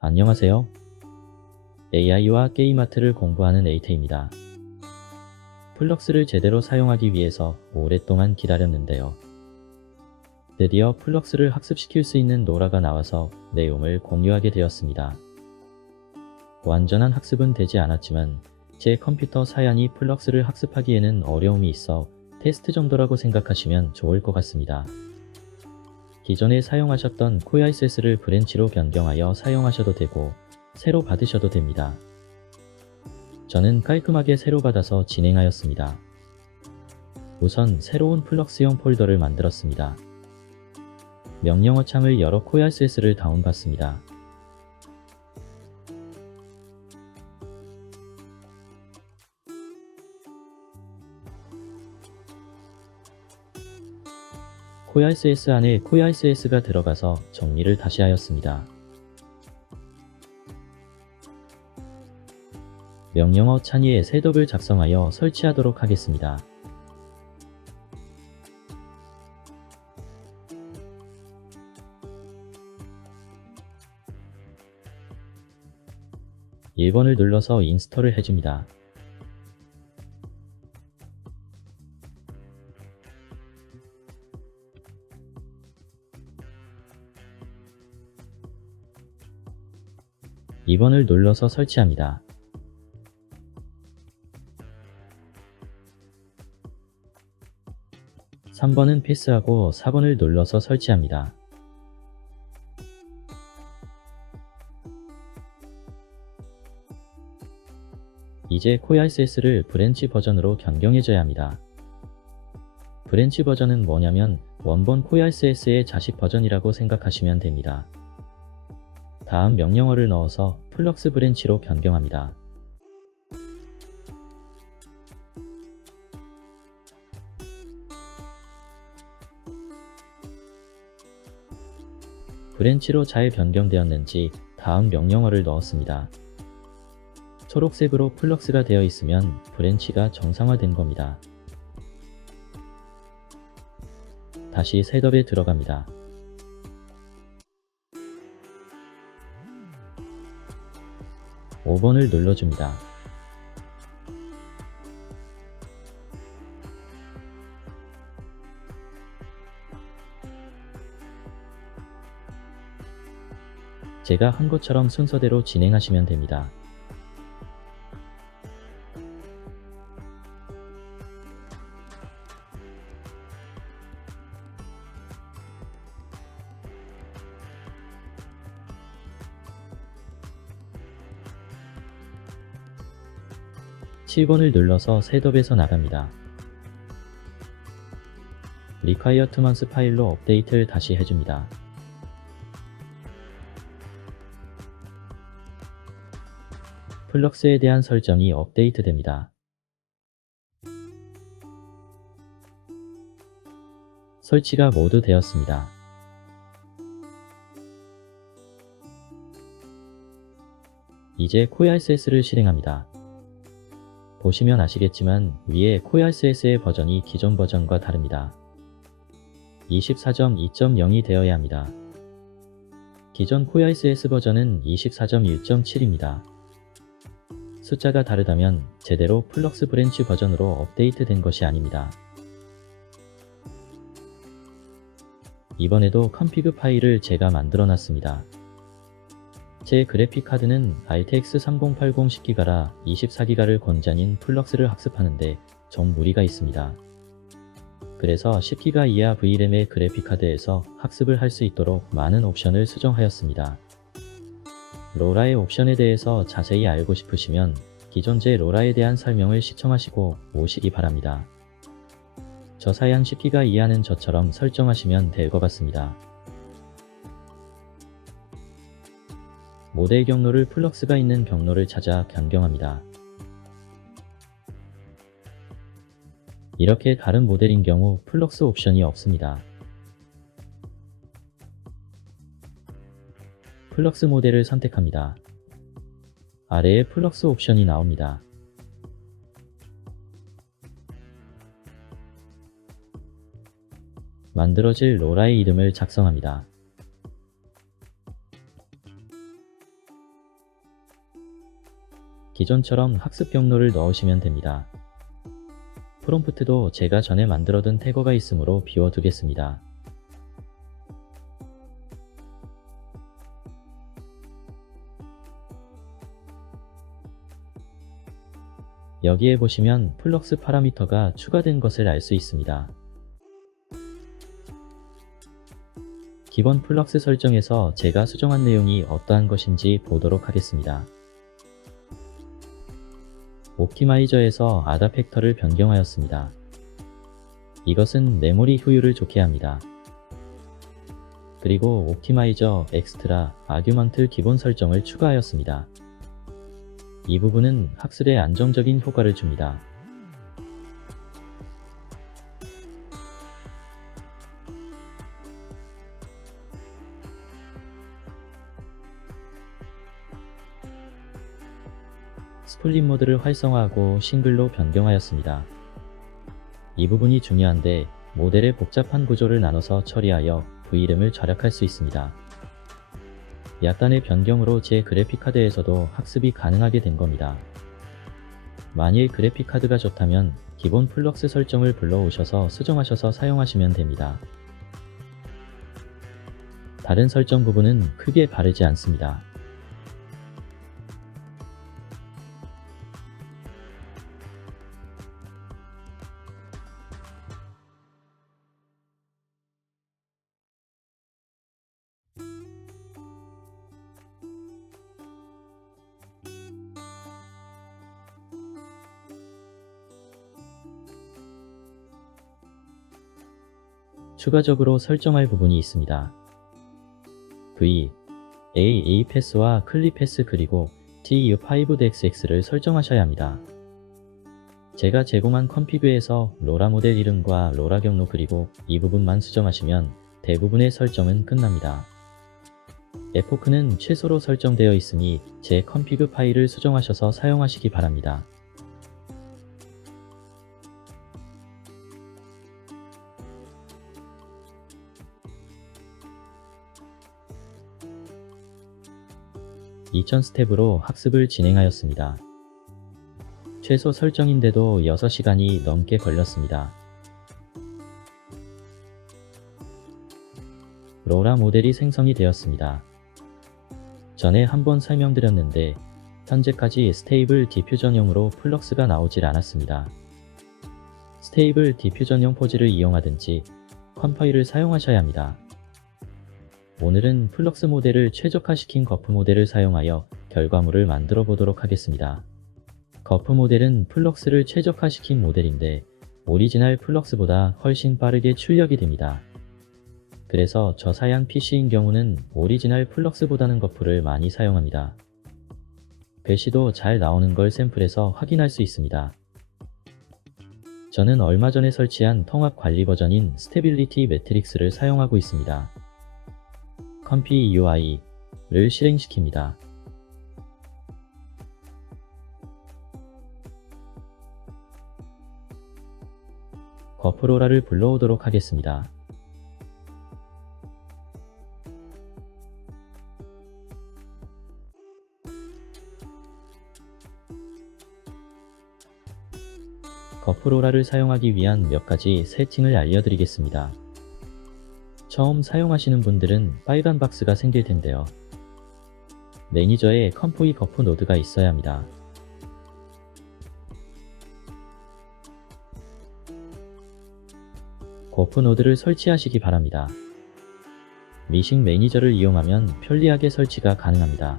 안녕하세요. AI와 게임 아트를 공부하는 에이테입니다. 플럭스를 제대로 사용하기 위해서 오랫동안 기다렸는데요. 드디어 플럭스를 학습시킬 수 있는 로라가 나와서 내용을 공유하게 되었습니다. 완전한 학습은 되지 않았지만 제 컴퓨터 사양이 플럭스를 학습하기에는 어려움이 있어 테스트 정도라고 생각하시면 좋을 것 같습니다. 기존에 사용하셨던 코이SS를 브랜치로 변경하여 사용하셔도 되고 새로 받으셔도 됩니다. 저는 깔끔하게 새로 받아서 진행하였습니다. 우선 새로운 플럭스용 폴더를 만들었습니다. 명령어 창을 열어 코이SS를 다운받습니다. 코이SS 안에 코이SS가 들어가서 정리를 다시 하였습니다. 명령어 창에 셋업을 작성하여 설치하도록 하겠습니다. (1번을) 눌러서 인스톨을 해줍니다. (2번을) 눌러서 설치합니다. (3번은) 패스하고 (4번을) 눌러서 설치합니다. 이제 코이SS를 브랜치 버전으로 변경해줘야 합니다. 브랜치 버전은 뭐냐면 원본 코이SS의 자식 버전이라고 생각하시면 됩니다. 다음 명령어를 넣어서 플럭스 브랜치로 변경합니다. 브랜치로 잘 변경되었는지 다음 명령어를 넣었습니다. 초록색으로 플럭스가 되어 있으면 브랜치가 정상화된 겁니다. 다시 셋업에 들어갑니다. (5번을) 눌러줍니다. 제가 한 것처럼 순서대로 진행하시면 됩니다. (7번을) 눌러서 셋업에서 나갑니다. Require to months 파일로 업데이트를 다시 해줍니다. 플럭스에 대한 설정이 업데이트 됩니다. 설치가 모두 되었습니다. 이제 코이SS를 실행합니다. 보시면 아시겠지만 위에 코이SS의 버전이 기존 버전과 다릅니다. 24.2.0이 되어야 합니다. 기존 코이SS 버전은 24.1.7입니다. 숫자가 다르다면 제대로 플럭스 브랜치 버전으로 업데이트 된 것이 아닙니다. 이번에도 컴피그 파일을 제가 만들어 놨습니다. 제 그래픽카드는 RTX 3080 10기가라 24기가를 권장인 플럭스를 학습하는데 좀 무리가 있습니다. 그래서 10기가 이하 VRAM의 그래픽카드에서 학습을 할 수 있도록 많은 옵션을 수정하였습니다. 로라의 옵션에 대해서 자세히 알고 싶으시면 기존 제 로라에 대한 설명을 시청하시고 오시기 바랍니다. 저사양 10기가 이하는 저처럼 설정하시면 될 것 같습니다. 모델 경로를 플럭스가 있는 경로를 찾아 변경합니다. 이렇게 다른 모델인 경우 플럭스 옵션이 없습니다. 플럭스 모델을 선택합니다. 아래에 플럭스 옵션이 나옵니다. 만들어질 로라의 이름을 작성합니다. 기존처럼 학습 경로를 넣으시면 됩니다. 프롬프트도 제가 전에 만들어둔 태거가 있으므로 비워두겠습니다. 여기에 보시면 플럭스 파라미터가 추가된 것을 알 수 있습니다. 기본 플럭스 설정에서 제가 수정한 내용이 어떠한 것인지 보도록 하겠습니다. 옵티마이저에서 아다팩터를 변경하였습니다. 이것은 메모리 효율을 좋게 합니다. 그리고 옵티마이저 엑스트라 아규먼트 기본 설정을 추가하였습니다. 이 부분은 학습에 안정적인 효과를 줍니다. 스플릿 모드를 활성화하고 싱글로 변경하였습니다. 이 부분이 중요한데 모델의 복잡한 구조를 나눠서 처리하여 V램을 절약할 수 있습니다. 약간의 변경으로 제 그래픽카드에서도 학습이 가능하게 된 겁니다. 만일 그래픽카드가 좋다면 기본 플럭스 설정을 불러오셔서 수정하셔서 사용하시면 됩니다. 다른 설정 부분은 크게 바르지 않습니다. 추가적으로 설정할 부분이 있습니다. V, A 패스와 클립 패스 그리고 TU5DXX를 설정하셔야 합니다. 제가 제공한 컴피그에서 로라 모델 이름과 로라 경로 그리고 이 부분만 수정하시면 대부분의 설정은 끝납니다. 에포크는 최소로 설정되어 있으니 제 컴피그 파일을 수정하셔서 사용하시기 바랍니다. (2000) 스텝으로 학습을 진행하였습니다. 최소 설정인데도 6시간이 넘게 걸렸습니다. 로라 모델이 생성이 되었습니다. 전에 한번 설명드렸는데 현재까지 스테이블 디퓨전용으로 플럭스가 나오질 않았습니다. 스테이블 디퓨전용 포즈를 이용하든지 컴파일을 사용하셔야 합니다. 오늘은 플럭스 모델을 최적화시킨 거프 모델을 사용하여 결과물을 만들어 보도록 하겠습니다. 거프 모델은 플럭스를 최적화시킨 모델인데 오리지널 플럭스보다 훨씬 빠르게 출력이 됩니다. 그래서 저사양 PC인 경우는 오리지널 플럭스보다는 거프를 많이 사용합니다. 배시도 잘 나오는 걸 샘플에서 확인할 수 있습니다. 저는 얼마 전에 설치한 통합 관리 버전인 스테빌리티 매트릭스를 사용하고 있습니다. 컴피 UI를 실행시킵니다. 거프로라를 불러오도록 하겠습니다. 거프로라를 사용하기 위한 몇 가지 세팅을 알려드리겠습니다. 처음 사용하시는 분들은 빨간 박스가 생길 텐데요. 매니저에 컴포이 거프 노드가 있어야 합니다. 거프 노드를 설치하시기 바랍니다. 미싱 매니저를 이용하면 편리하게 설치가 가능합니다.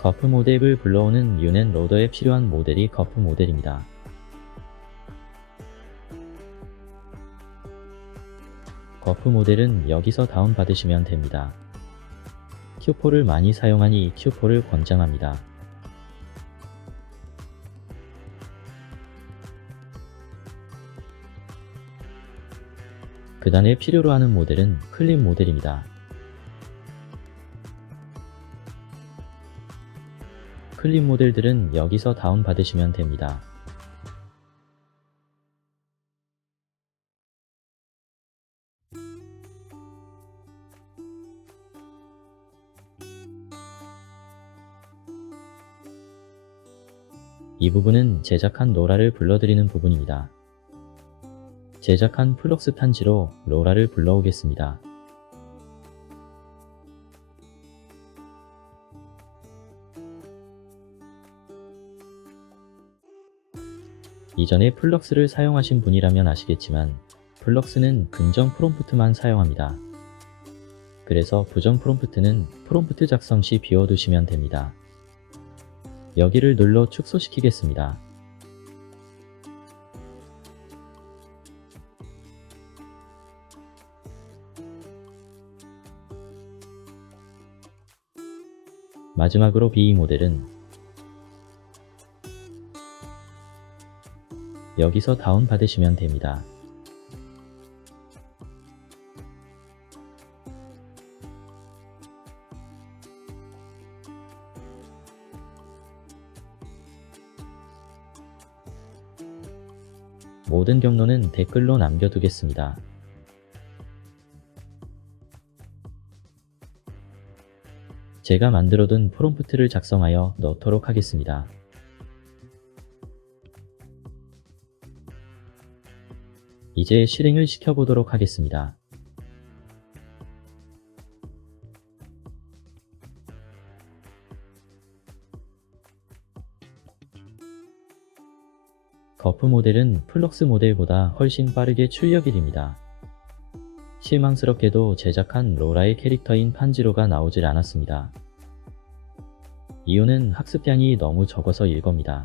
거프 모델을 불러오는 유넨 로더에 필요한 모델이 거프 모델입니다. 거프 모델은 여기서 다운받으시면 됩니다. Q4를 많이 사용하니 Q4를 권장합니다. 그 다음에 필요로 하는 모델은 클립 모델입니다. 클립 모델들은 여기서 다운받으시면 됩니다. 이 부분은 제작한 로라를 불러들이는 부분입니다. 제작한 플럭스 탄지로 로라를 불러오겠습니다. 이전에 플럭스를 사용하신 분이라면 아시겠지만 플럭스는 긍정 프롬프트만 사용합니다. 그래서 부정 프롬프트는 프롬프트 작성 시 비워두시면 됩니다. 여기를 눌러 축소시키겠습니다. 마지막으로 BE 모델은 여기서 다운 받으시면 됩니다. 모든 경로는 댓글로 남겨두겠습니다. 제가 만들어둔 프롬프트를 작성하여 넣도록 하겠습니다. 이제 실행을 시켜보도록 하겠습니다. 거프 모델은 플럭스 모델보다 훨씬 빠르게 출력이 됩니다. 실망스럽게도 제작한 로라의 캐릭터인 판지로가 나오질 않았습니다. 이유는 학습량이 너무 적어서일 겁니다.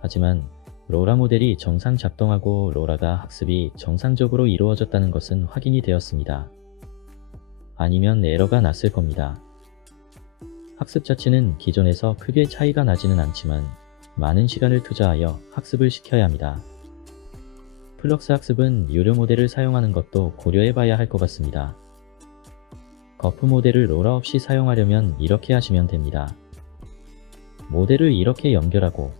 하지만 로라 모델이 정상 작동하고 로라가 학습이 정상적으로 이루어졌다는 것은 확인이 되었습니다. 아니면 에러가 났을 겁니다. 학습 자체는 기존에서 크게 차이가 나지는 않지만 많은 시간을 투자하여 학습을 시켜야 합니다. 플럭스 학습은 유료 모델을 사용하는 것도 고려해봐야 할 것 같습니다. 거프 모델을 로라 없이 사용하려면 이렇게 하시면 됩니다. 모델을 이렇게 연결하고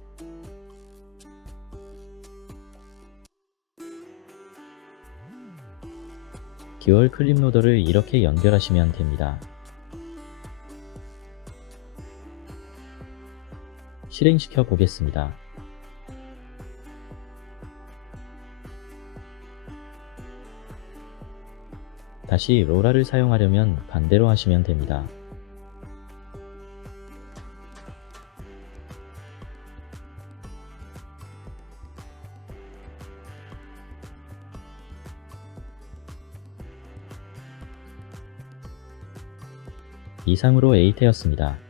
듀얼 클립 로더를 이렇게 연결하시면 됩니다. 실행시켜 보겠습니다. 다시 로라를 사용하려면 반대로 하시면 됩니다. 이상으로 8회였습니다.